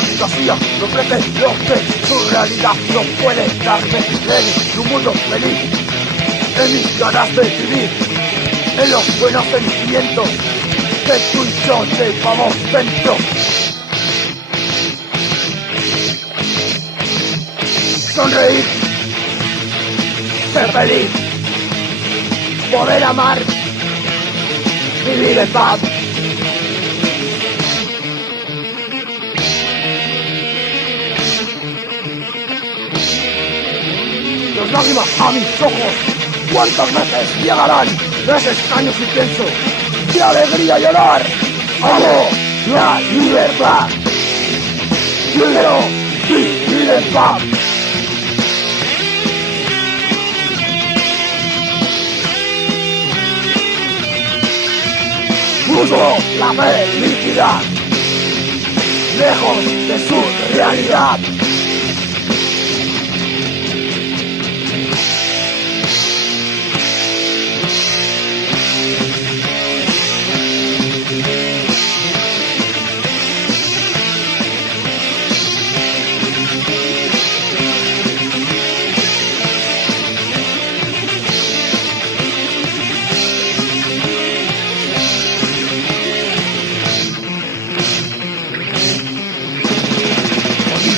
fantasía me ofrece lo que su realidad no puede darme. En un mundo feliz, en mis ganas de vivir, en los buenos sentimientos que tú y yo llevamos dentro. Sonreír, ser feliz, poder amar, vivir en paz. Las lágrimas a mis ojos, ¿cuántas veces llegarán? Ese extraño silencio de alegría llorar. Amo la libertad, quiero vivir en paz. Busco la felicidad, lejos de su realidad.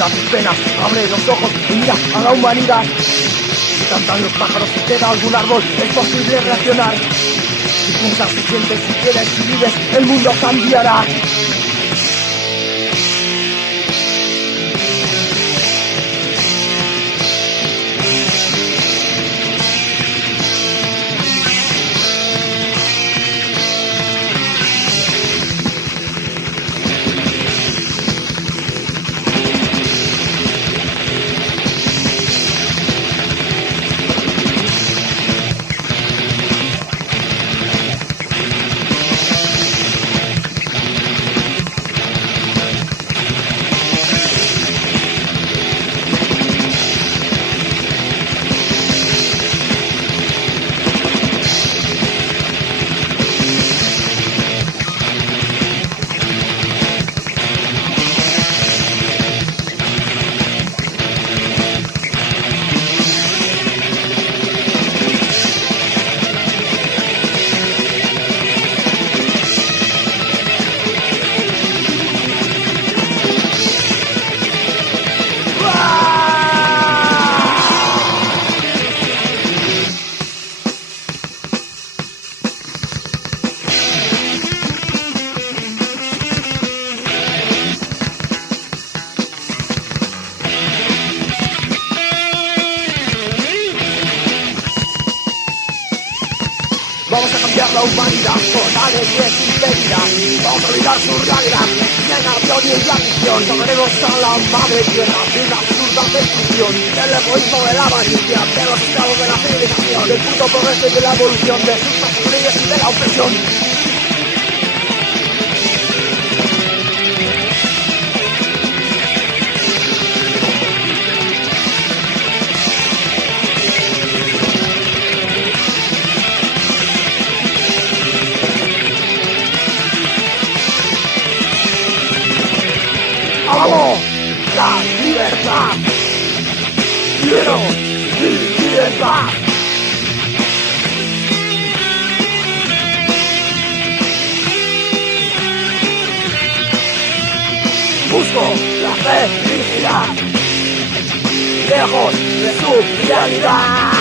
Tus penas, abre los ojos y mira a la humanidad. Si cantan los pájaros y queda algún árbol, es posible reaccionar. Si piensas, si sientes, si quieres, si vives, el mundo cambiará. Vamos a cambiar la humanidad con alegría y sinceridad. Vamos a olvidar su realidad, llena de odio y ambición. Tomaremos a la madre tierra de una absurda destrucción, del egoísmo, de la avaricia, de los esclavos de la civilización, del puto progreso y de la evolución, de sus facilidades y de la opresión. ¡Amo la libertad! ¡Quiero vivir en paz! Busco la felicidad, lejos de su realidad.